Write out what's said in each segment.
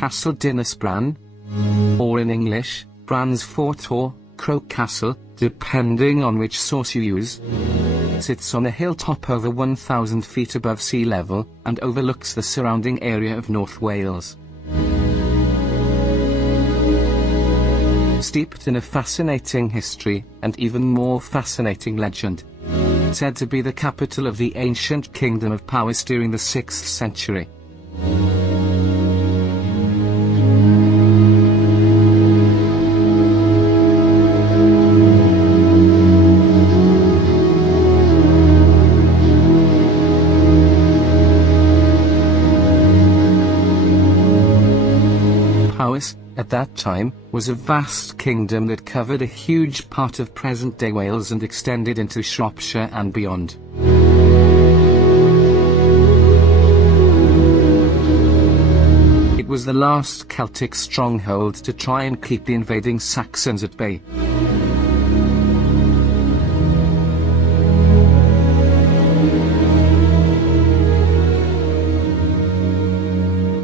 Castle Dinas Bran, or in English, Bran's Fort or Crow Castle, depending on which source you use, sits on a hilltop over 1,000 feet above sea level, and overlooks the surrounding area of North Wales. Steeped in a fascinating history, and even more fascinating legend. Said to be the capital of the ancient kingdom of Powys during the 6th century. Powys, at that time, was a vast kingdom that covered a huge part of present-day Wales and extended into Shropshire and beyond. It was the last Celtic stronghold to try and keep the invading Saxons at bay.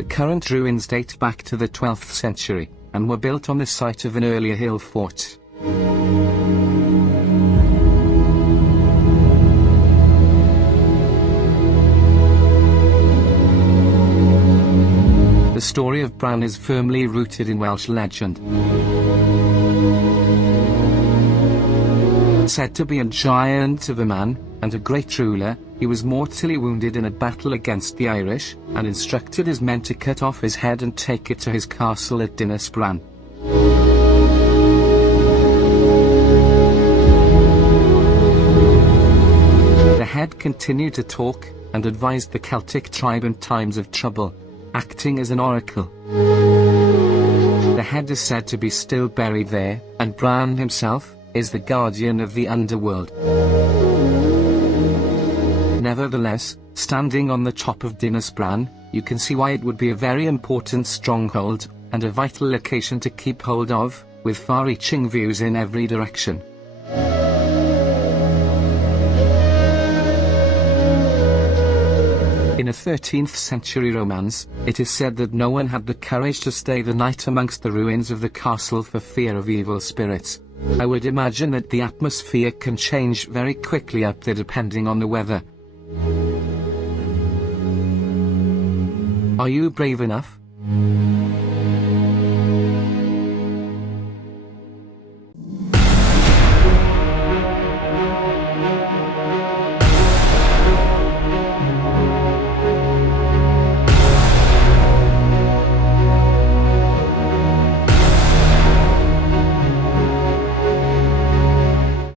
Current ruins date back to the 12th century, and were built on the site of an earlier hill fort. The story of Bran is firmly rooted in Welsh legend. Said to be a giant of a man, and a great ruler, he was mortally wounded in a battle against the Irish, and instructed his men to cut off his head and take it to his castle at Dinas Bran. The head continued to talk, and advised the Celtic tribe in times of trouble, acting as an oracle. The head is said to be still buried there, and Bran himself is the guardian of the underworld. Nevertheless, standing on the top of Dinas Bran, you can see why it would be a very important stronghold, and a vital location to keep hold of, with far-reaching views in every direction. In a 13th century romance, it is said that no one had the courage to stay the night amongst the ruins of the castle for fear of evil spirits. I would imagine that the atmosphere can change very quickly up there depending on the weather. Are you brave enough?